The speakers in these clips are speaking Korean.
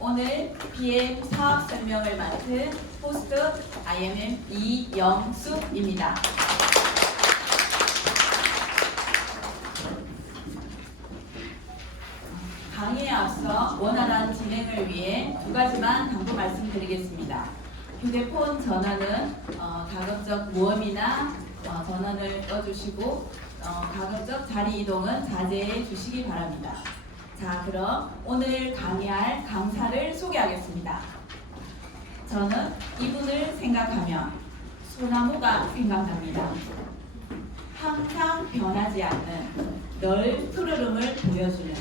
오늘 BM 사업 설명을 맡은 호스트 IMM 이영숙입니다. 강의에 앞서 원활한 진행을 위해 두 가지만 당부 말씀드리겠습니다. 휴대폰 전화는 가급적 모음이나 전원을 꺼주시고 가급적 자리 이동은 자제해 주시기 바랍니다. 자, 그럼 오늘 강의할 강사를 소개하겠습니다. 저는 이분을 생각하면 소나무가 생각납니다. 항상 변하지 않는 늘 푸르름을 보여주는,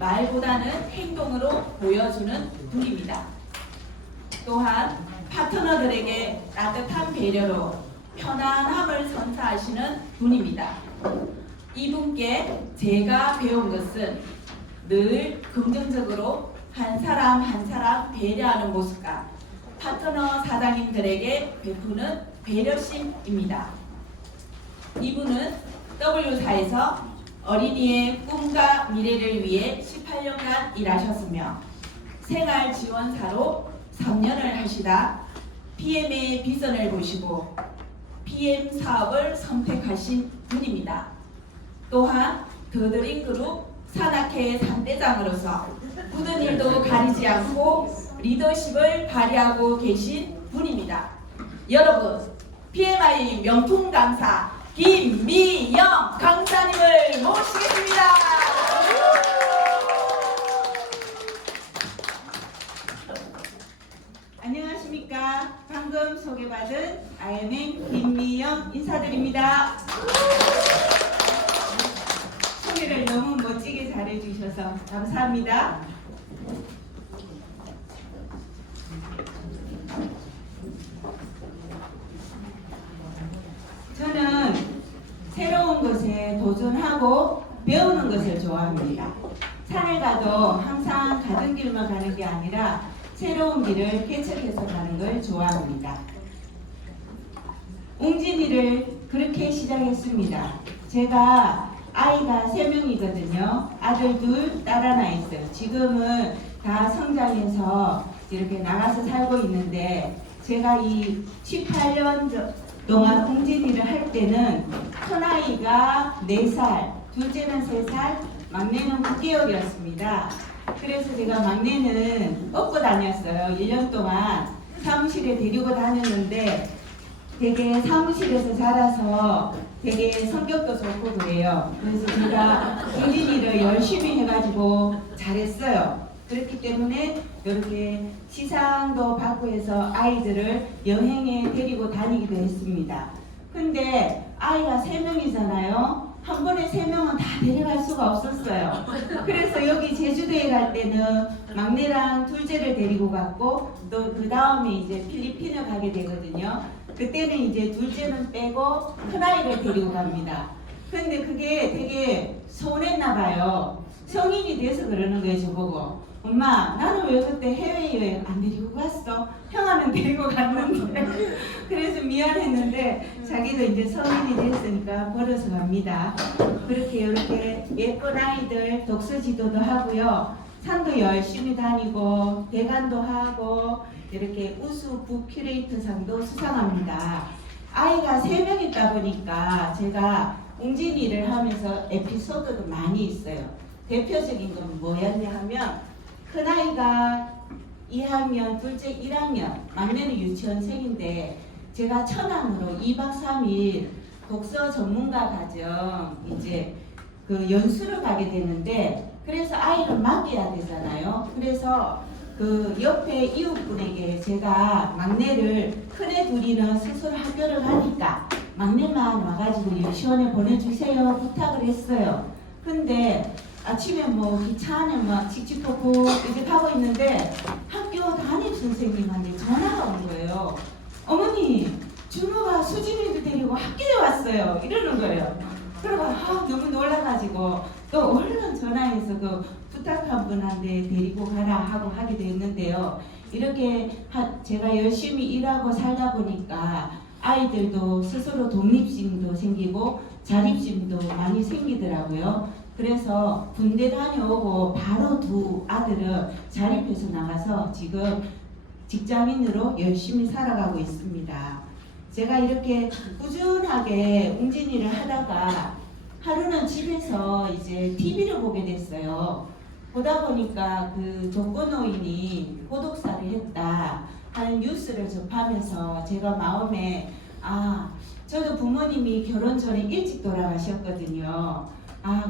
말보다는 행동으로 보여주는 분입니다. 또한 파트너들에게 따뜻한 배려로 편안함을 선사하시는 분입니다. 이분께 제가 배운 것은 늘 긍정적으로 한 사람 한 사람 배려하는 모습과 파트너 사장님들에게 베푸는 배려심입니다. 이분은 W사에서 어린이의 꿈과 미래를 위해 18년간 일하셨으며 생활지원사로 3년을 하시다 PM의 비전을 보시고 PM 사업을 선택하신 분입니다. 또한 더드림그룹 산악회의 3대장으로서 굳은 일도 가리지 않고 리더십을 발휘하고 계신 분입니다. 여러분, PMI 명품 강사 김미영 강사님을 모시겠습니다. 안녕하십니까. 방금 소개받은 IMM 김미영 인사드립니다. 소개를 너무 멋지게 잘해주셔서 감사합니다. 저는 새로운 것에 도전하고 배우는 것을 좋아합니다. 산을 가도 항상 가던 길만 가는 게 아니라 새로운 길을 개척해서 가는 걸 좋아합니다. 웅진이를 그렇게 시작했습니다. 제가 아이가 3명이거든요. 아들 2, 딸 하나 있어요. 지금은 다 성장해서 이렇게 나가서 살고 있는데 제가 이 18년 동안 웅진이를 할 때는 큰아이가 4살, 둘째는 3살, 막내는 9개월이었습니다. 그래서 제가 막내는 업고 다녔어요. 1년 동안 사무실에 데리고 다녔는데 되게 사무실에서 자라서 되게 성격도 좋고 그래요. 그래서 제가 웅진이를 열심히 해가지고 잘했어요. 그렇기 때문에 이렇게 시상도 받고 해서 아이들을 여행에 데리고 다니기도 했습니다. 근데 아이가 3명이잖아요. 한 번에 3명은 다 데려갈 수가 없었어요. 그래서 여기 제주도에 갈 때는 막내랑 둘째를 데리고 갔고 또 그 다음에 이제 필리핀을 가게 되거든요. 그때는 이제 둘째는 빼고 큰아이를 데리고 갑니다. 근데 그게 되게 서운했나 봐요. 성인이 돼서 그러는 거예요, 저보고. 엄마, 나는 왜 그때 해외여행 안 데리고 갔어? 형아는 데리고 갔는데. 그래서 미안했는데 자기도 이제 성인이 됐으니까 버려서 갑니다. 그렇게 이렇게 예쁜 아이들 독서 지도도 하고요. 산도 열심히 다니고 대관도 하고 이렇게 우수 북큐레이터상도 수상합니다. 아이가 3명 있다 보니까 제가 웅진이를 하면서 에피소드도 많이 있어요. 대표적인 건 뭐였냐 하면 큰아이가 2학년, 둘째 1학년, 막내는 유치원생인데 제가 천안으로 2박 3일 독서 전문가 과정 이제 그 연수를 가게 되는데 그래서 아이를 맡겨야 되잖아요. 그래서 그 옆에 이웃분에게 제가 막내를 큰애 둘이는 스스로 학교를 가니까 막내만 와가지고 유치원에 보내주세요 부탁을 했어요. 근데 아침에 뭐 기차 안에 막 칙칙폭폭 이렇게 타고 있는데 학교 담임 선생님한테 전화가 온 거예요. 어머니, 준호가 수진이도 데리고 학교에 왔어요. 이러는 거예요. 그러고 너무 놀라가지고 또 얼른 전화해서 그 부탁한 분한테 데리고 가라 하고 하게 됐는데요. 이렇게 제가 열심히 일하고 살다 보니까 아이들도 스스로 독립심도 생기고 자립심도 많이 생기더라고요. 그래서 군대 다녀오고 바로 두 아들은 자립해서 나가서 지금 직장인으로 열심히 살아가고 있습니다. 제가 이렇게 꾸준하게 웅진이를 하다가 하루는 집에서 이제 TV를 보게 됐어요. 보다 보니까 그 독거노인이 고독사를 했다 하는 뉴스를 접하면서 제가 마음에 저도 부모님이 결혼 전에 일찍 돌아가셨거든요.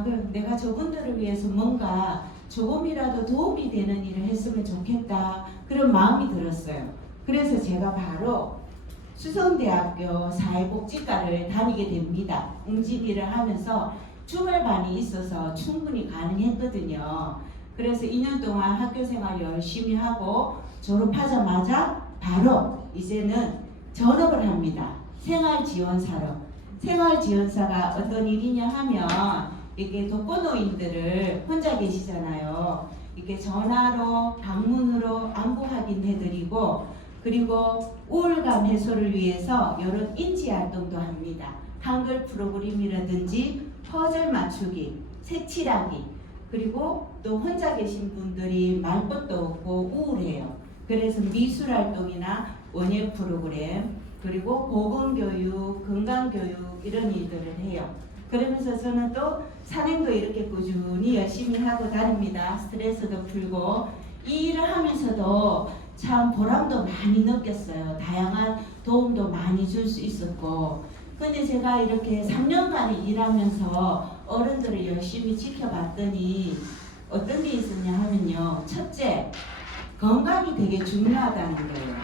그럼 내가 저분들을 위해서 뭔가 조금이라도 도움이 되는 일을 했으면 좋겠다 그런 마음이 들었어요. 그래서 제가 바로 수성대학교 사회복지과를 다니게 됩니다. 웅진이를 하면서 주말반이 있어서 충분히 가능했거든요. 그래서 2년 동안 학교생활 열심히 하고 졸업하자마자 바로 이제는 전업을 합니다. 생활지원사로. 생활지원사가 어떤 일이냐 하면 이게 독거노인들을 혼자 계시잖아요. 이렇게 전화로 방문으로 안부 확인해드리고 그리고 우울감 해소를 위해서 이런 인지활동도 합니다. 한글 프로그램이라든지 퍼즐 맞추기, 색칠하기 그리고 또 혼자 계신 분들이 말 것도 없고 우울해요. 그래서 미술활동이나 원예 프로그램 그리고 보건교육, 건강교육 이런 일들을 해요. 그러면서 저는 또 산행도 이렇게 꾸준히 열심히 하고 다닙니다. 스트레스도 풀고 이 일을 하면서도 참 보람도 많이 느꼈어요. 다양한 도움도 많이 줄 수 있었고 근데 제가 이렇게 3년간을 일하면서 어른들을 열심히 지켜봤더니 어떤 게 있었냐 하면요. 첫째, 건강이 되게 중요하다는 거예요.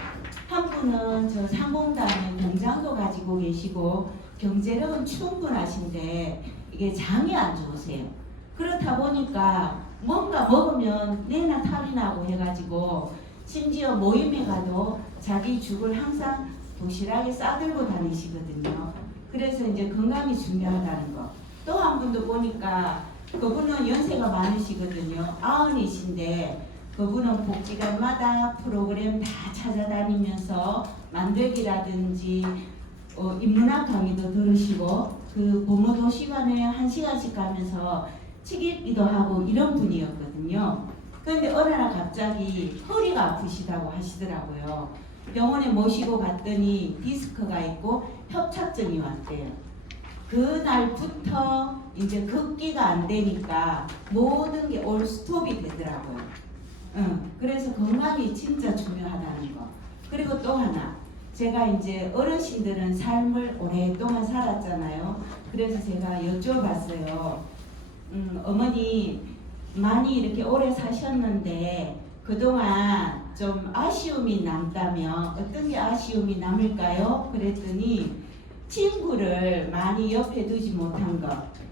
한 분은 저 상공단에 공장도 가지고 계시고 경제력은 충분하신데 이게 장이 안 좋으세요. 그렇다 보니까 뭔가 먹으면 내나 탈이 나고 해가지고 심지어 모임에 가도 자기 죽을 항상 도시락에 싸들고 다니시거든요. 그래서 이제 건강이 중요하다는 거. 또 한 분도 보니까 그분은 연세가 많으시거든요. 90이신데 그분은 복지관마다 프로그램 다 찾아다니면서 만들기라든지 인문학 강의도 들으시고 그 고모도 시간에 1시간씩 가면서 책 읽기도 하고 이런 분이었거든요. 그런데 어느 날 갑자기 허리가 아프시다고 하시더라고요. 병원에 모시고 갔더니 디스크가 있고 협착증이 왔대요. 그날부터 이제 걷기가 안 되니까 모든 게 올 스톱이 되더라고요. 그래서 건강이 진짜 중요하다는 거. 그리고 또 하나, 제가 이제 어르신들은 삶을 오랫동안 살았잖아요. 그래서 제가 여쭤봤어요. 어머니 많이 이렇게 오래 사셨는데 그동안 좀 아쉬움이 남다면 어떤 게 아쉬움이 남을까요? 그랬더니 친구를 많이 옆에 두지 못한 것.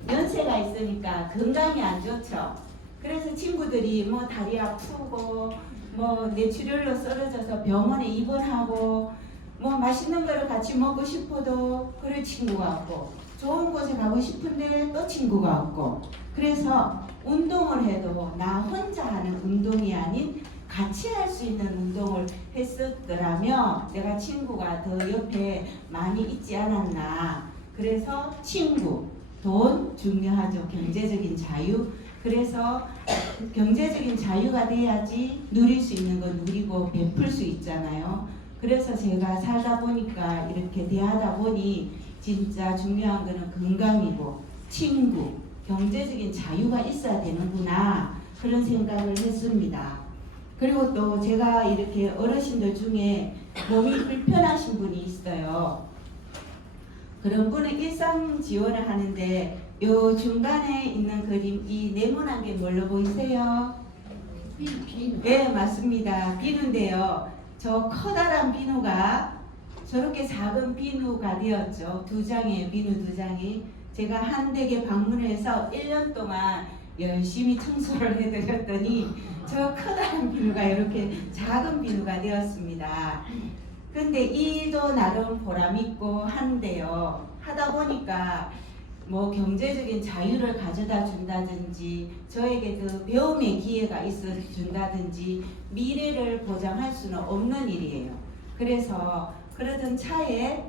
연세가 있으니까 건강이 안 좋죠. 그래서 친구들이 뭐 다리 아프고 뭐 뇌출혈로 쓰러져서 병원에 입원하고 뭐 맛있는 거를 같이 먹고 싶어도 그럴 친구가 없고 좋은 곳에 가고 싶은데 또 친구가 없고 그래서 운동을 해도 나 혼자 하는 운동이 아닌 같이 할 수 있는 운동을 했었더라면 내가 친구가 더 옆에 많이 있지 않았나. 그래서 친구, 돈 중요하죠. 경제적인 자유. 그래서 경제적인 자유가 돼야지 누릴 수 있는 거 누리고 베풀 수 있잖아요. 그래서 제가 살다 보니까 이렇게 대하다 보니 진짜 중요한 거는 건강이고 친구, 경제적인 자유가 있어야 되는구나 그런 생각을 했습니다. 그리고 또 제가 이렇게 어르신들 중에 몸이 불편하신 분이 있어요. 그런 분은 일상 지원을 하는데 요 중간에 있는 그림 이 네모난 게 뭘로 보이세요? 비누. 네, 맞습니다. 비누인데요. 저 커다란 비누가 저렇게 작은 비누가 되었죠. 2장의 비누 2장이 제가 한 댁에 방문해서 1년 동안 열심히 청소를 해드렸더니 저 커다란 비누가 이렇게 작은 비누가 되었습니다. 근데 일도 나름 보람있고 한데요. 하다 보니까 뭐 경제적인 자유를 가져다 준다든지 저에게 그 배움의 기회가 있어 준다든지 미래를 보장할 수는 없는 일이에요. 그래서 그러던 차에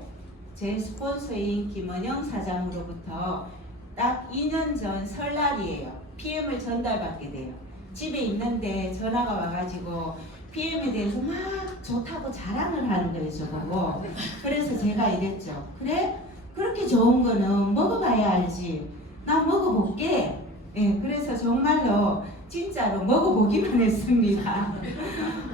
제 스폰서인 김은영 사장으로부터 딱 2년 전 설날이에요. PM을 전달받게 돼요. 집에 있는데 전화가 와가지고 PM에 대해서 막 좋다고 자랑을 하는 거예요, 저보고. 그래서 제가 이랬죠. 그래? 그렇게 좋은 거는 먹어봐야 알지. 나 먹어볼게. 예, 그래서 정말로 진짜로 먹어보기만 했습니다.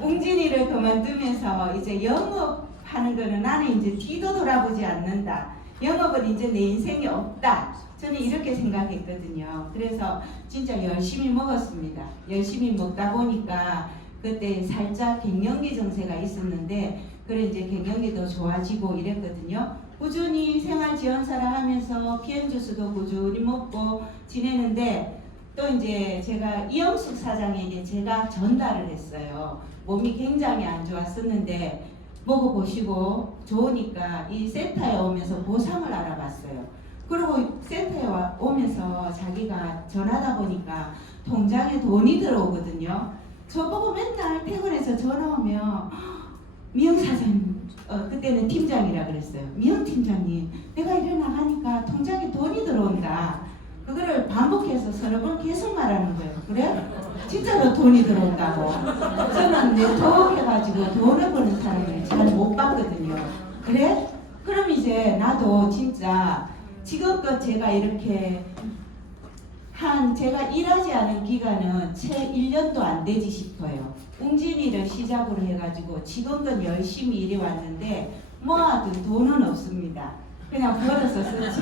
웅진이를 그만두면서 이제 영업하는 거는 나는 이제 뒤도 돌아보지 않는다. 영업은 이제 내 인생이 없다. 저는 이렇게 생각했거든요. 그래서 진짜 열심히 먹었습니다. 열심히 먹다 보니까 그때 살짝 갱년기 증세가 있었는데 그래 이제 갱년기도 좋아지고 이랬거든요. 꾸준히 생활지원사를 하면서 PM 주스도 꾸준히 먹고 지내는데 또 이제 제가 이영숙 사장에게 제가 전달을 했어요. 몸이 굉장히 안 좋았었는데 먹어보시고 좋으니까 이 센터에 오면서 보상을 알아봤어요. 그리고 센터에 오면서 자기가 전하다 보니까 통장에 돈이 들어오거든요. 저보고 맨날 퇴근해서 전화 오면 미영 사장님, 그때는 팀장이라 그랬어요. 미영 팀장님, 내가 일을 나가니까 통장에 돈이 들어온다. 그거를 반복해서 서너 번 계속 말하는 거예요. 그래? 진짜로 돈이 들어온다고. 저는 네트워크 해가지고 돈을 버는 사람을 잘 못 봤거든요. 그래? 그럼 이제 나도 진짜 지금껏 제가 이렇게 제가 일하지 않은 기간은 채 1년도 안 되지 싶어요. 웅진이를 시작으로 해가지고 지금껏 열심히 일해 왔는데 모아둔 돈은 없습니다. 그냥 벌어서 썼죠.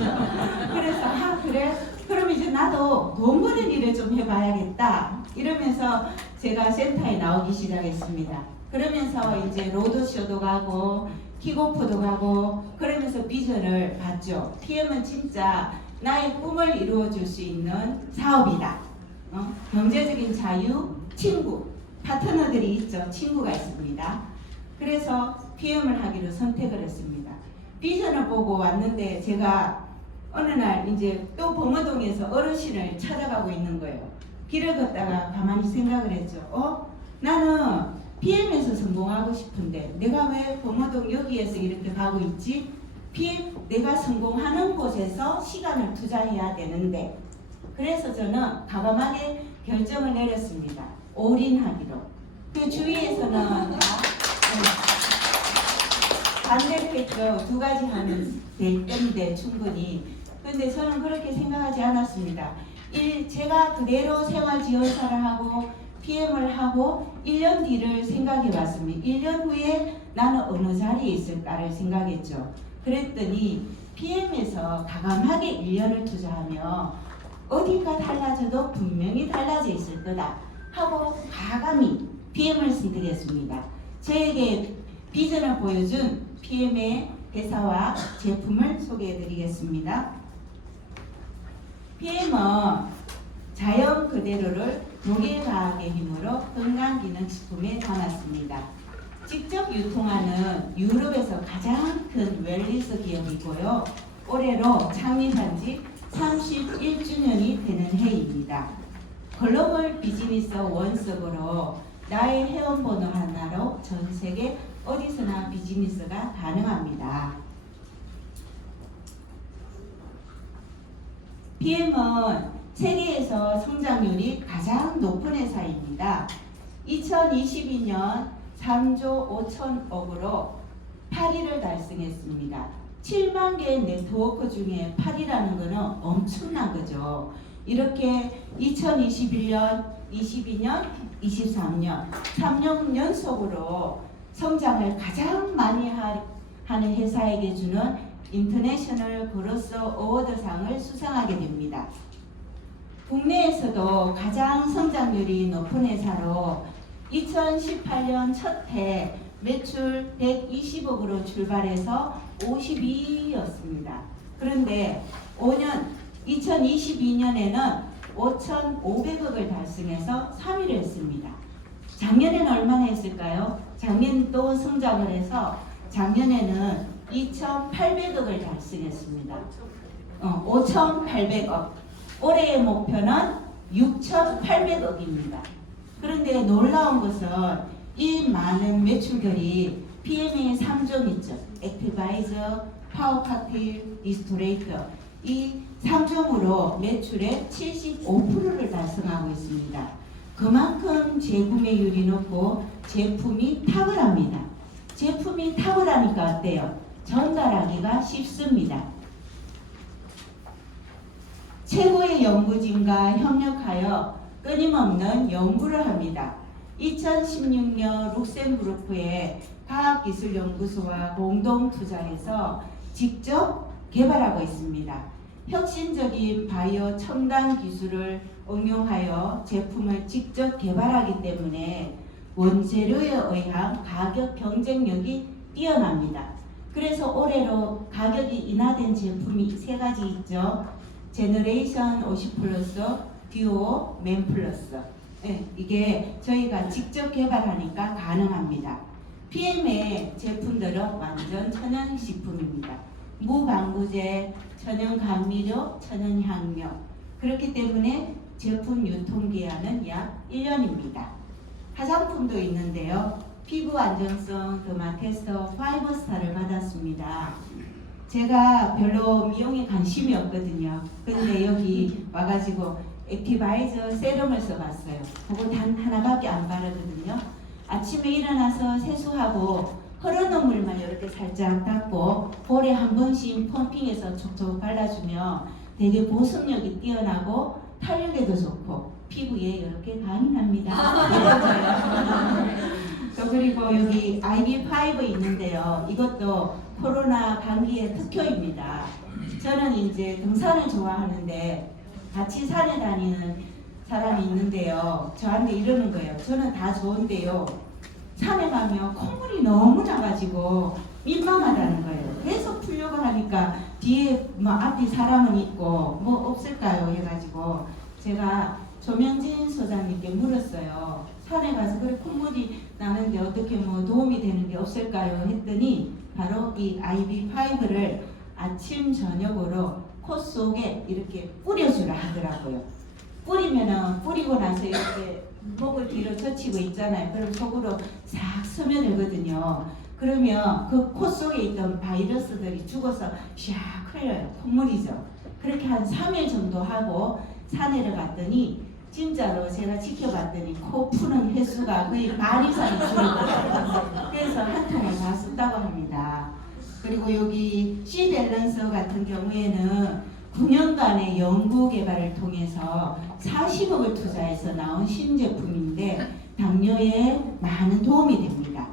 그래서 그래? 그럼 이제 나도 돈 버는 일을 좀 해봐야겠다. 이러면서 제가 센터에 나오기 시작했습니다. 그러면서 이제 로드쇼도 가고 킥오프도 가고 그러면서 비전을 봤죠. PM은 진짜 나의 꿈을 이루어줄 수 있는 사업이다. 경제적인 자유, 친구, 파트너들이 있죠. 친구가 있습니다. 그래서 PM을 하기로 선택을 했습니다. 비전을 보고 왔는데 제가 어느 날 이제 또 범어동에서 어르신을 찾아가고 있는 거예요. 길을 걷다가 가만히 생각을 했죠. 나는 PM에서 성공하고 싶은데 내가 왜 범어동 여기에서 이렇게 가고 있지? PM 내가 성공하는 곳에서 시간을 투자해야 되는데 그래서 저는 과감하게 결정을 내렸습니다. 올인하기로. 그 주위에서는 반대로 했죠. 두 가지 하면 되는데 충분히. 근데 저는 그렇게 생각하지 않았습니다. 제가 그대로 생활지원사를 하고 PM을 하고 1년 뒤를 생각해 봤습니다. 1년 후에 나는 어느 자리에 있을까를 생각했죠. 그랬더니 PM에서 과감하게 1년을 투자하면 어딘가 달라져도 분명히 달라져 있을 거다 하고 과감히 PM을 선택했습니다. 저에게 비전을 보여준 PM의 회사와 제품을 소개해 드리겠습니다. PM은 자연 그대로를 독일과학의 힘으로 건강기능식품에 담았습니다. 직접 유통하는 유럽에서 가장 큰 웰니스 기업이고요. 올해로 창립한 지 31주년이 되는 해입니다. 글로벌 비즈니스 원석으로 나의 회원번호 하나로 전 세계 어디서나 비즈니스가 가능합니다. PM은 세계에서 성장률이 가장 높은 회사입니다. 2022년 3조 5천억으로 8위를 달성했습니다. 7만 개의 네트워크 중에 8위라는 것은 엄청난 거죠. 이렇게 2021년, 22년, 23년 3년 연속으로 성장을 가장 많이 하는 회사에게 주는 인터내셔널 그로스 어워드상을 수상하게 됩니다. 국내에서도 가장 성장률이 높은 회사로 2018년 첫 해 매출 120억으로 출발해서 52위였습니다. 그런데 2022년에는 5,500억을 달성해서 3위를 했습니다. 작년에는 얼마나 했을까요? 작년 또 성장을 해서 작년에는 2,800억을 달성했습니다. 5,800억. 올해의 목표는 6,800억입니다. 그런데 놀라운 것은 이 많은 매출들이 PM의 3종 있죠. 액티바이저, 파워 칵테일, 디스토레이터. 이 3종으로 매출의 75%를 달성하고 있습니다. 그만큼 재구매율이 높고 제품이 탁월합니다. 제품이 탁월하니까 어때요? 전달하기가 쉽습니다. 최고의 연구진과 협력하여 끊임없는 연구를 합니다. 2016년 룩셈부르크의 과학기술연구소와 공동 투자해서 직접 개발하고 있습니다. 혁신적인 바이오 첨단 기술을 응용하여 제품을 직접 개발하기 때문에 원재료에 의한 가격 경쟁력이 뛰어납니다. 그래서 올해로 가격이 인하된 제품이 3가지 있죠. 제너레이션 50 플러스, 듀오, 맨 플러스. 네, 이게 저희가 직접 개발하니까 가능합니다. PM의 제품들은 완전 천연식품입니다. 무방부제, 천연감미료, 천연향료. 그렇기 때문에 제품 유통기한은 약 1년입니다. 화장품도 있는데요. 피부 안정성 더마테스터 5스타를 받았습니다. 제가 별로 미용에 관심이 없거든요. 근데 여기 와가지고 액티바이저 세럼을 써봤어요. 그거 단 하나밖에 안 바르거든요. 아침에 일어나서 세수하고 흐르는 물만 이렇게 살짝 닦고 볼에 한 번씩 펌핑해서 촉촉 발라주면 되게 보습력이 뛰어나고 탄력에도 좋고 피부에 이렇게 강인합니다. 또 그리고 여기 IV5 있는데요. 이것도 코로나 감기의 특효입니다. 저는 이제 등산을 좋아하는데 같이 산에 다니는 사람이 있는데요. 저한테 이러는 거예요. 저는 다 좋은데요. 산에 가면 콧물이 너무 나가지고 민망하다는 거예요. 계속 풀려고 하니까 뒤에 뭐 앞뒤 사람은 있고 뭐 없을까요? 해가지고 제가 조명진 소장님께 물었어요. 산에 가서 그래 콧물이 나는데 어떻게 뭐 도움이 되는 게 없을까요? 했더니 바로 이 IV5를 아침 저녁으로 코 속에 이렇게 뿌려주라 하더라고요. 뿌리고 나서 이렇게 목을 뒤로 젖히고 있잖아요. 그럼 속으로 싹 스며들거든요. 그러면 그 코 속에 있던 바이러스들이 죽어서 샥 흘려요. 콧물이죠. 그렇게 한 3일 정도 하고 산에를 갔더니 진짜로 제가 지켜봤더니 코 푸는 횟수가 거의 반 이상이 줄었더라고요. 그래서 한 통을 다 썼다고 합니다. 그리고 여기 C-밸런서 같은 경우에는 9년간의 연구 개발을 통해서 40억을 투자해서 나온 신제품인데 당뇨에 많은 도움이 됩니다.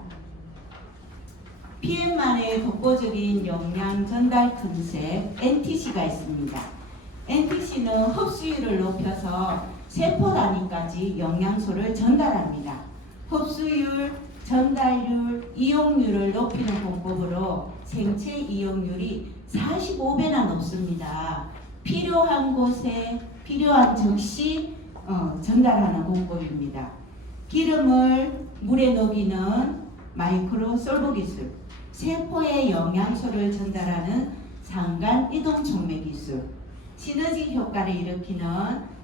PM만의 독보적인 영양 전달 컨셉 NTC가 있습니다. NTC는 흡수율을 높여서 세포 단위까지 영양소를 전달합니다. 흡수율, 전달률, 이용률을 높이는 공법으로 생체 이용률이 45배나 높습니다. 필요한 곳에 필요한 즉시 전달하는 공법입니다. 기름을 물에 녹이는 마이크로 솔브 기술, 세포에 영양소를 전달하는 상간 이동 촉매 기술, 시너지 효과를 일으키는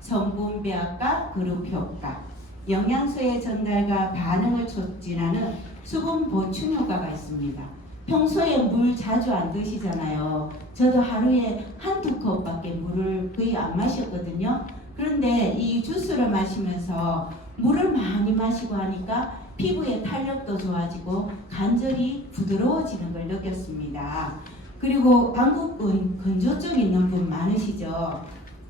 성분 배합과 그룹 효과, 영양소의 전달과 반응을 촉진하는 수분 보충 효과가 있습니다. 평소에 물 자주 안 드시잖아요. 저도 하루에 한두 컵밖에 물을 거의 안 마셨거든요. 그런데 이 주스를 마시면서 물을 많이 마시고 하니까 피부의 탄력도 좋아지고 관절이 부드러워지는 걸 느꼈습니다. 그리고 방구꾼, 건조증 있는 분 많으시죠?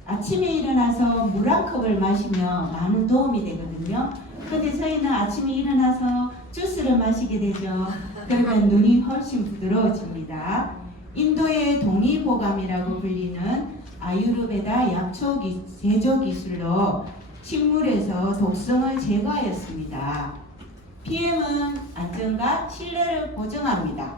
아침에 일어나서 물 한 컵을 마시면 많은 도움이 되거든요. 근데 저희는 아침에 일어나서 주스를 마시게 되죠. 그러면 눈이 훨씬 부드러워집니다. 인도의 동의보감이라고 불리는 아유르베다 약초 제조 기술로 식물에서 독성을 제거하였습니다. PM은 안전과 신뢰를 보증합니다.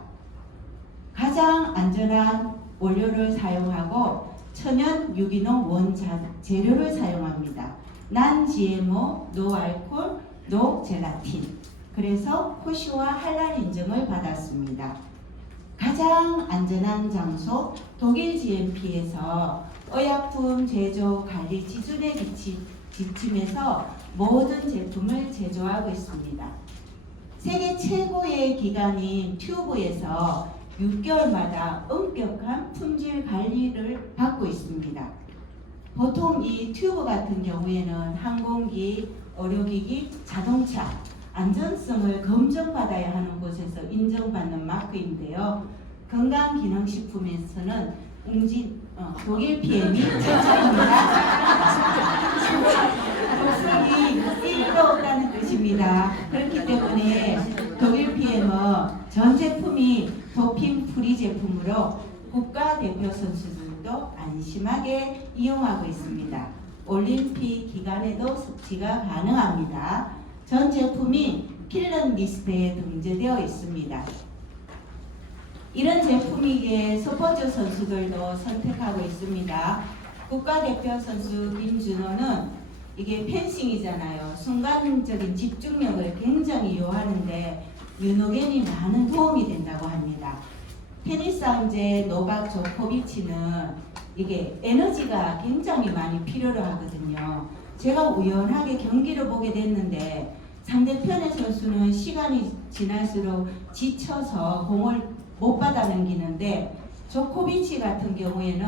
가장 안전한 원료를 사용하고 천연 유기농 원재료를 사용합니다. 난 GMO, 노알콜, 노젤라틴. 그래서 호시와 할랄 인증을 받았습니다. 가장 안전한 장소 독일 GMP에서 의약품 제조 관리 기준에 지침해서 모든 제품을 제조하고 있습니다. 세계 최고의 기관인 튜브에서 6개월마다 엄격한 품질 관리를 받고 있습니다. 보통 이 튜브 같은 경우에는 항공기, 의료기기, 자동차 안전성을 검증받아야 하는 곳에서 인정받는 마크인데요. 건강기능식품에서는 독일 PM이 최저입니다. 독성이 1도 없다는 뜻입니다. 그렇기 때문에 독일 PM은 전 제품이 도핑 프리 제품으로 국가대표 선수들도 안심하게 이용하고 있습니다. 올림픽 기간에도 섭취가 가능합니다. 전 제품이 필름 리스트에 등재되어 있습니다. 이런 제품이기에 스포츠 선수들도 선택하고 있습니다. 국가대표 선수 김준호는 이게 펜싱이잖아요. 순간적인 집중력을 굉장히 요하는데 윤호겐이 많은 도움이 된다고 합니다. 테니스 황제 노박 조코비치는 이게 에너지가 굉장히 많이 필요로 하거든요. 제가 우연하게 경기를 보게 됐는데 상대편의 선수는 시간이 지날수록 지쳐서 공을 못 받아 넘기는데 조코비치 같은 경우에는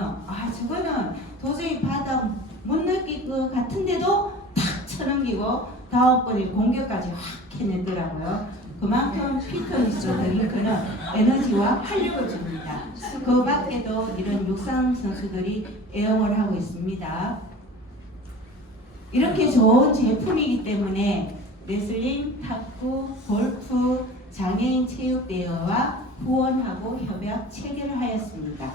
저거는 도저히 받아 못 넘길 것 같은데도 탁 쳐넘기고 다음번에 공격까지 확 해내더라고요. 그만큼 피트니스 드링크는 에너지와 활력을 줍니다. 그 밖에도 이런 육상 선수들이 애용을 하고 있습니다. 이렇게 좋은 제품이기 때문에 레슬링, 탁구, 골프, 장애인 체육대회와 후원하고 협약 체결을 하였습니다.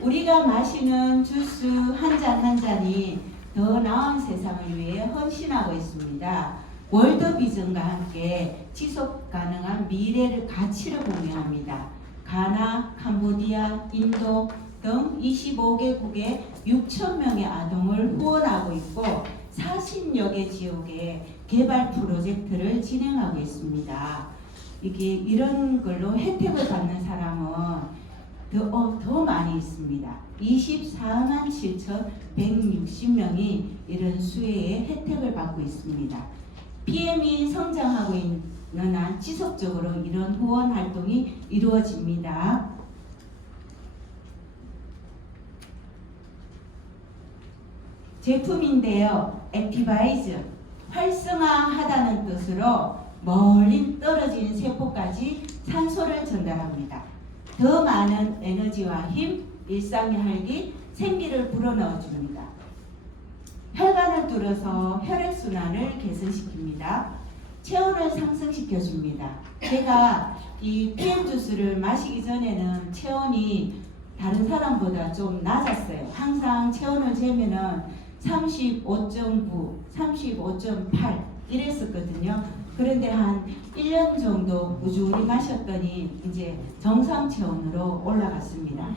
우리가 마시는 주스 한 잔 한 잔이 더 나은 세상을 위해 헌신하고 있습니다. 월드비전과 함께 지속 가능한 미래를 가치를 공유합니다. 가나, 캄보디아, 인도 등 25개국의 6,000명의 아동을 후원하고 있고 40여 개 지역의 개발 프로젝트를 진행하고 있습니다. 이게 이런 걸로 혜택을 받는 사람은 더 많이 있습니다. 24만 7,160명이 이런 수혜의 혜택을 받고 있습니다. PM이 성장하고 있는 한 지속적으로 이런 후원 활동이 이루어집니다. 제품인데요. 액티바이즈, 활성화하다는 뜻으로 멀리 떨어진 세포까지 산소를 전달합니다. 더 많은 에너지와 힘, 일상의 활기, 생기를 불어넣어줍니다. 혈관을 뚫어서 혈액순환을 개선시킵니다. 체온을 상승시켜줍니다. 제가 이 PM 주스를 마시기 전에는 체온이 다른 사람보다 좀 낮았어요. 항상 체온을 재면은 35.9, 35.8 이랬었거든요. 그런데 한 1년 정도 꾸준히 마셨더니 이제 정상 체온으로 올라갔습니다.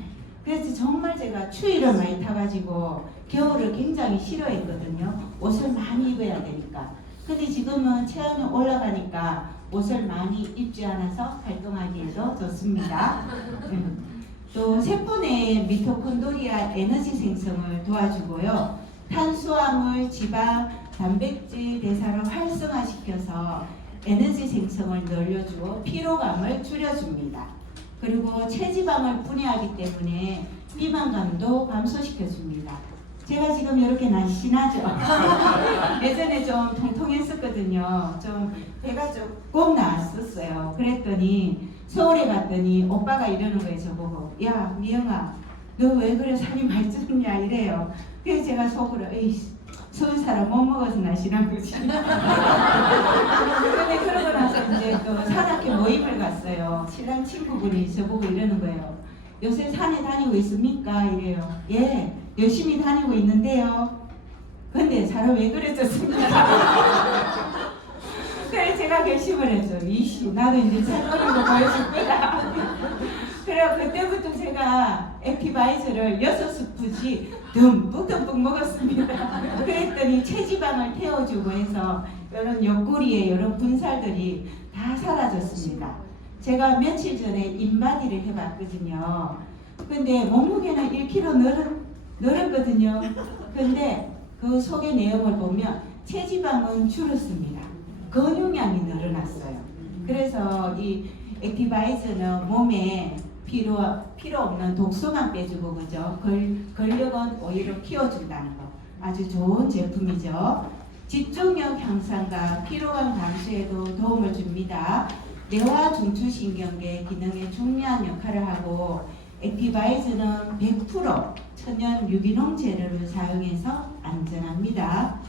그래서 정말 제가 추위를 많이 타가지고 겨울을 굉장히 싫어했거든요. 옷을 많이 입어야 되니까. 근데 지금은 체온이 올라가니까 옷을 많이 입지 않아서 활동하기에도 좋습니다. 또 세포 내 미토콘드리아 에너지 생성을 도와주고요. 탄수화물, 지방, 단백질 대사를 활성화시켜서 에너지 생성을 늘려주고 피로감을 줄여줍니다. 그리고 체지방을 분해하기 때문에 비만감도 감소시켜줍니다. 제가 지금 이렇게 날씬하죠? 예전에 좀 통통했었거든요. 좀 배가 조금 나왔었어요. 그랬더니 서울에 갔더니 오빠가 이러는 거예요. 저보고 야 미영아 너 왜 그래 살이 많이 쪘냐 이래요. 그래서 제가 속으로 에이 서울 사람 못 먹어서 날씬한 거지. 근데 그러고 나서 이제 또 산악회 모임을 갔어요. 신랑 친구분이 저보고 이러는 거예요. 요새 산에 다니고 있습니까? 이래요. 예, 열심히 다니고 있는데요. 근데 사람 왜 그랬었습니까? 그래서 제가 결심을 했죠. 이씨, 나도 이제 살거리고 보여줄 거다. 그래서 그때부터 제가 액티바이저를 6스푼씩 듬뿍듬뿍 먹었습니다. 그랬더니 체지방을 태워주고 해서 이런 옆구리에 이런 분살들이 다 사라졌습니다. 제가 며칠 전에 인바디를 해봤거든요. 근데 몸무게는 1kg 늘었거든요. 근데 그 속의 내용을 보면 체지방은 줄었습니다. 근육량이 늘어났어요. 그래서 이 액티바이즈는 몸에 필요 없는 독소만 빼주고 그죠? 근력은 오히려 키워준다는 거. 아주 좋은 제품이죠. 집중력 향상과 피로감 감소에도 도움을 줍니다. 뇌와 중추신경계 기능에 중요한 역할을 하고 액티바이즈는 100% 천연 유기농 재료를 사용해서 안전합니다.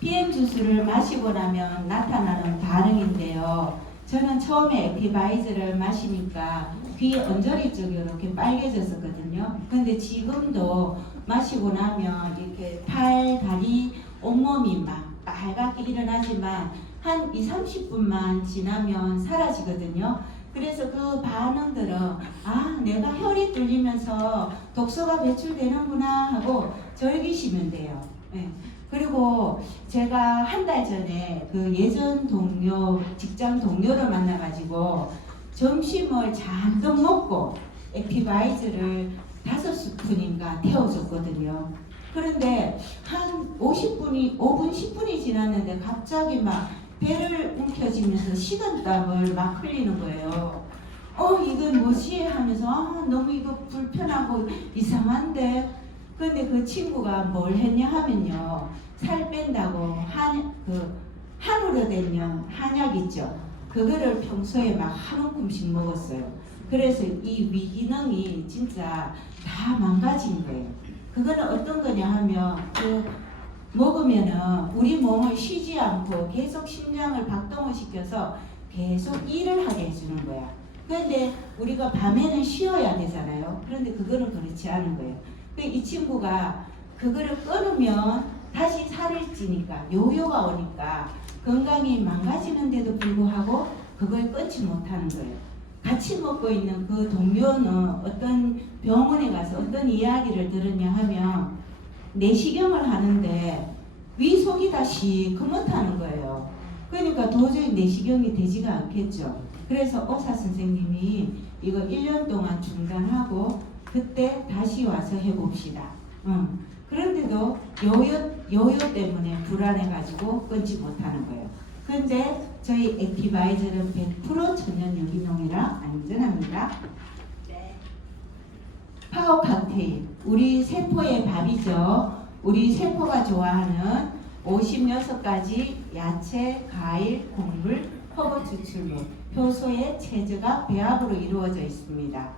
PM 주스를 마시고 나면 나타나는 반응인데요. 저는 처음에 액티바이즈를 마시니까 귀 언저리 쪽이 이렇게 빨개졌었거든요. 근데 지금도 마시고 나면 이렇게 팔, 다리, 온몸이 막 빨갛게 일어나지만 한 2, 30분만 지나면 사라지거든요. 그래서 그 반응들은 아, 내가 혈이 뚫리면서 독소가 배출되는구나 하고 즐기시면 돼요. 네. 그리고 제가 한 달 전에 그 예전 동료, 직장 동료를 만나가지고 점심을 잔뜩 먹고 액티바이즈를 5스푼인가 태워줬거든요. 그런데 한 50분이, 5분, 10분이 지났는데 갑자기 막 배를 움켜쥐면서 식은땀을 막 흘리는 거예요. 이건 뭐지? 하면서 너무 이거 불편하고 이상한데. 근데 그 친구가 뭘 했냐 하면요. 살 뺀다고 한우로 된 한약 있죠. 그거를 평소에 막 한 움큼씩 먹었어요. 그래서 이 위기능이 진짜 다 망가진 거예요. 그거는 어떤 거냐 하면 먹으면은 우리 몸을 쉬지 않고 계속 심장을 박동을 시켜서 계속 일을 하게 해주는 거야. 그런데 우리가 밤에는 쉬어야 되잖아요. 그런데 그거는 그렇지 않은 거예요. 이 친구가 그거를 끊으면 다시 살이 찌니까 요요가 오니까 건강이 망가지는데도 불구하고 그걸 끊지 못하는 거예요. 같이 먹고 있는 그 동료는 어떤 병원에 가서 어떤 이야기를 들었냐 하면 내시경을 하는데 위속이 다 시커멓다는 거예요. 그러니까 도저히 내시경이 되지가 않겠죠. 그래서 의사 선생님이 이거 1년 동안 중단하고 그때 다시 와서 해봅시다. 그런데도 요요 때문에 불안해가지고 끊지 못하는 거예요. 근데 저희 액티바이저는 100% 천연 유기농이라 안전합니다. 네. 파워 칵테일, 우리 세포의 밥이죠. 우리 세포가 좋아하는 56가지 야채, 과일, 곡물, 허브 추출물, 효소의 체제가 배합으로 이루어져 있습니다.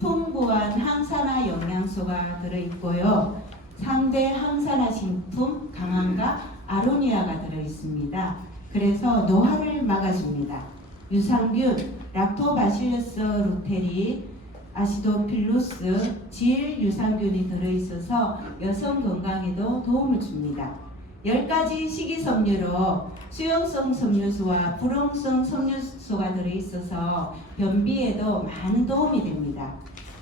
풍부한 항산화 영양소가 들어있고요. 상대 항산화 식품 강함과 아로니아가 들어있습니다. 그래서 노화를 막아줍니다. 유산균, 락토바실러스 루테리, 아시도필루스, 질 유산균이 들어있어서 여성 건강에도 도움을 줍니다. 10가지 식이섬유로 수용성 섬유소와 불용성 섬유소가 들어있어서 변비에도 많은 도움이 됩니다.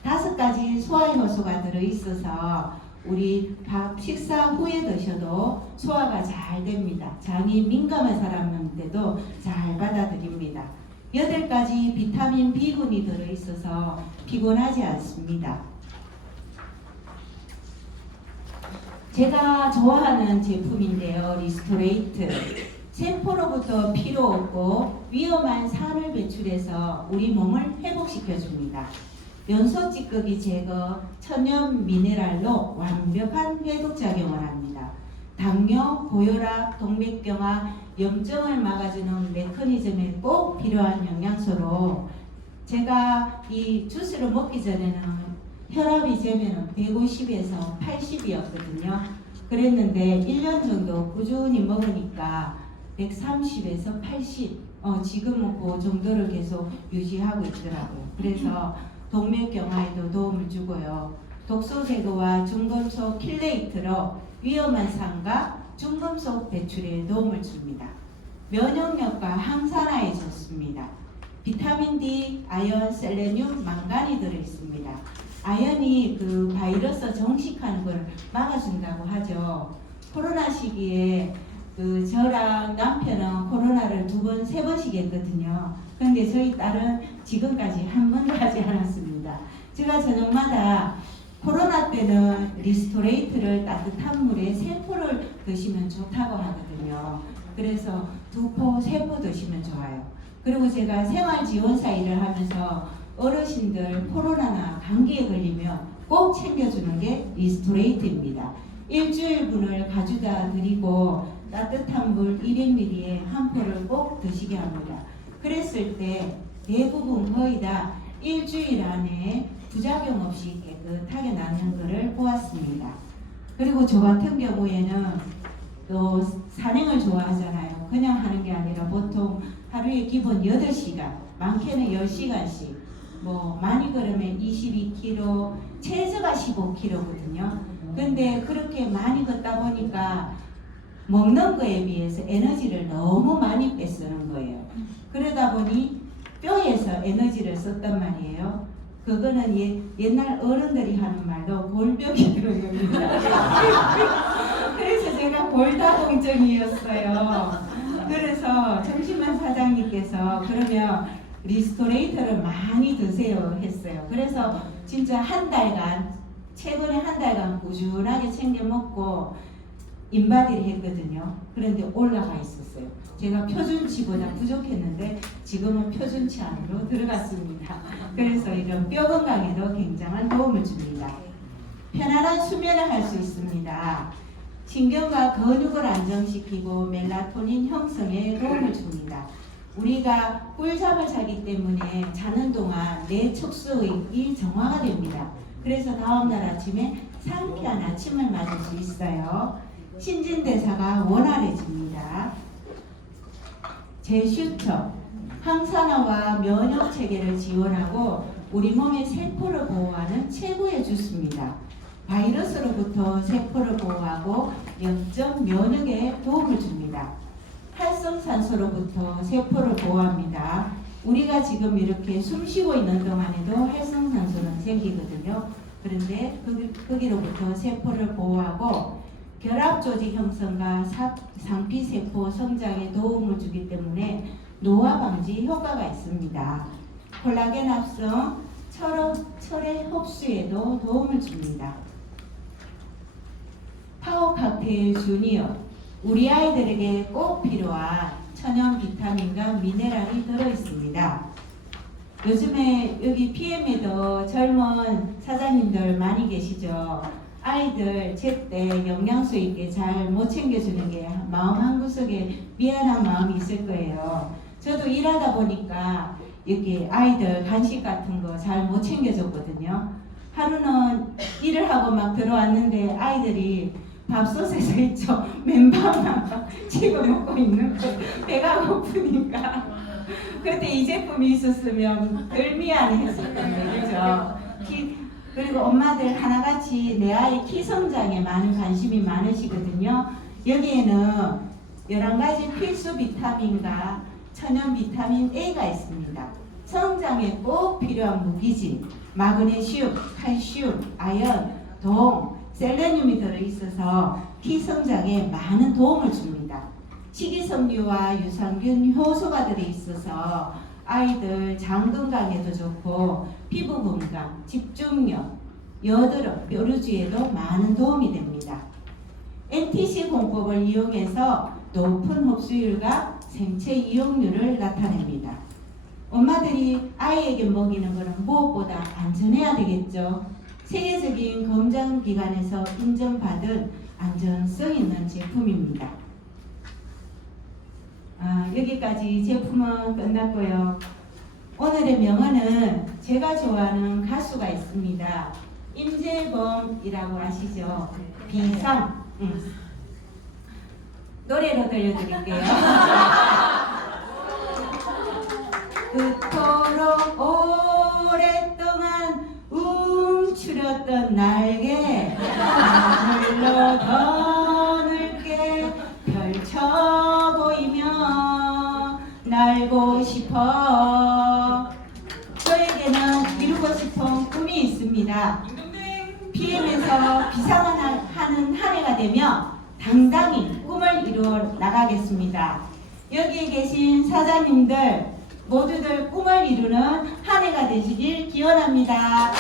5가지 소화효소가 들어있어서 우리 밥 식사 후에 드셔도 소화가 잘 됩니다. 장이 민감한 사람인데도 잘 받아들입니다. 8가지 비타민 B군이 들어있어서 피곤하지 않습니다. 제가 좋아하는 제품인데요. 리스토레이트. 세포로부터 피로 얻고 위험한 산을 배출해서 우리 몸을 회복시켜줍니다. 연소 찌꺼기 제거, 천연 미네랄로 완벽한 해독작용을 합니다. 당뇨, 고혈압, 동맥경화, 염증을 막아주는 메커니즘에 꼭 필요한 영양소로 제가 이 주스를 먹기 전에는 혈압이 재면은 150에서 80이었거든요. 그랬는데 1년 정도 꾸준히 먹으니까 130에서 80, 지금은 그 정도를 계속 유지하고 있더라고요. 그래서 동맥경화에도 도움을 주고요. 독소 제거와 중금속 킬레이트로 위험한 산과 중금속 배출에 도움을 줍니다. 면역력과 항산화에 좋습니다. 비타민 D, 아연, 셀레늄, 망간이 들어있습니다. 아연이 그 바이러스 정식하는 걸 막아준다고 하죠. 코로나 시기에 저랑 남편은 코로나를 2번, 3번씩 했거든요. 근데 저희 딸은 지금까지 한 번도 하지 않았습니다. 제가 저녁마다 코로나 때는 리스토레이트를 따뜻한 물에 3포를 드시면 좋다고 하거든요. 그래서 2포, 3포 드시면 좋아요. 그리고 제가 생활지원사 일을 하면서 어르신들 코로나나 감기에 걸리면 꼭 챙겨주는 게 리스토레이트입니다. 일주일분을 가져다 드리고 따뜻한 물 200ml에 한 포를 꼭 드시게 합니다. 그랬을 때 대부분 거의 다 일주일 안에 부작용 없이 깨끗하게 낫는 것을 보았습니다. 그리고 저 같은 경우에는 또 산행을 좋아하잖아요. 그냥 하는 게 아니라 보통 하루에 기본 8시간, 많게는 10시간씩, 뭐 많이 걸으면 22km, 최저가 15km거든요. 근데 그렇게 많이 걷다 보니까 먹는 거에 비해서 에너지를 너무 많이 빼쓰는 거예요. 그러다 보니 뼈에서 에너지를 썼단 말이에요. 그거는 옛날 어른들이 하는 말로 골병이 들어갑니다. 그래서 제가 골다공증이었어요. 그래서 정신만 사장님께서 그러면 리스토레이터를 많이 드세요 했어요. 그래서 진짜 한 달간, 최근에 한 달간 꾸준하게 챙겨 먹고 인바디를 했거든요. 그런데 올라가 있었어요. 제가 표준치보다 부족했는데 지금은 표준치 안으로 들어갔습니다. 그래서 이런 뼈 건강에도 굉장한 도움을 줍니다. 편안한 수면을 할 수 있습니다. 신경과 근육을 안정시키고 멜라토닌 형성에 도움을 줍니다. 우리가 꿀잠을 자기 때문에 자는 동안 뇌 촉수의 정화가 됩니다. 그래서 다음날 아침에 상쾌한 아침을 맞을 수 있어요. 신진대사가 원활해집니다. 제슈처, 항산화와 면역 체계를 지원하고 우리 몸의 세포를 보호하는 최고의 주스입니다. 바이러스로부터 세포를 보호하고 역적 면역에 도움을 줍니다. 활성산소로부터 세포를 보호합니다. 우리가 지금 이렇게 숨 쉬고 있는 동안에도 활성산소는 생기거든요. 그런데 거기로부터 세포를 보호하고 결합조직 형성과 상피세포 성장에 도움을 주기 때문에 노화 방지 효과가 있습니다. 콜라겐 합성, 철의 흡수에도 도움을 줍니다. 파워 칵테일 주니어, 우리 아이들에게 꼭 필요한 천연 비타민과 미네랄이 들어있습니다. 요즘에 여기 PM에도 젊은 사장님들 많이 계시죠. 아이들 제때 영양소 있게 잘 못 챙겨주는 게 마음 한구석에 미안한 마음이 있을 거예요. 저도 일하다 보니까 이렇게 아이들 간식 같은 거 잘 못 챙겨줬거든요. 하루는 일을 하고 막 들어왔는데 아이들이 밥솥에서 있죠. 맨밥만 찍어 먹고 있는 거. 배가 고프니까. 그때 이 제품이 있었으면 덜 미안했을 텐데, 그죠? 그리고 엄마들 하나같이 내 아이 키 성장에 많은 관심이 많으시거든요. 여기에는 11가지 필수 비타민과 천연 비타민 A가 있습니다. 성장에 꼭 필요한 무기질, 마그네슘, 칼슘, 아연, 동, 셀레늄이 들어있어서 키 성장에 많은 도움을 줍니다. 식이섬유와 유산균, 효소가 들어있어서 아이들 장 건강에도 좋고 피부 건강, 집중력, 여드름, 뾰루지에도 많은 도움이 됩니다. NTC 공법을 이용해서 높은 흡수율과 생체 이용률을 나타냅니다. 엄마들이 아이에게 먹이는 것은 무엇보다 안전해야 되겠죠. 세계적인 검증기관에서 인정받은 안전성 있는 제품입니다. 여기까지 제품은 끝났고요. 오늘의 명언은 제가 좋아하는 가수가 있습니다. 임재범이라고 아시죠? 비상. 노래로 들려드릴게요. 그토록 오랫동안 움츠렸던 날개 하늘로 더 넓게 펼쳐 보이며 날고 싶어. 저에게는 이루고 싶은 꿈이 있습니다. PM에서 비상하는 한 해가 되며 당당히 꿈을 이루어 나가겠습니다. 여기에 계신 사장님들 모두들 꿈을 이루는 한 해가 되시길 기원합니다.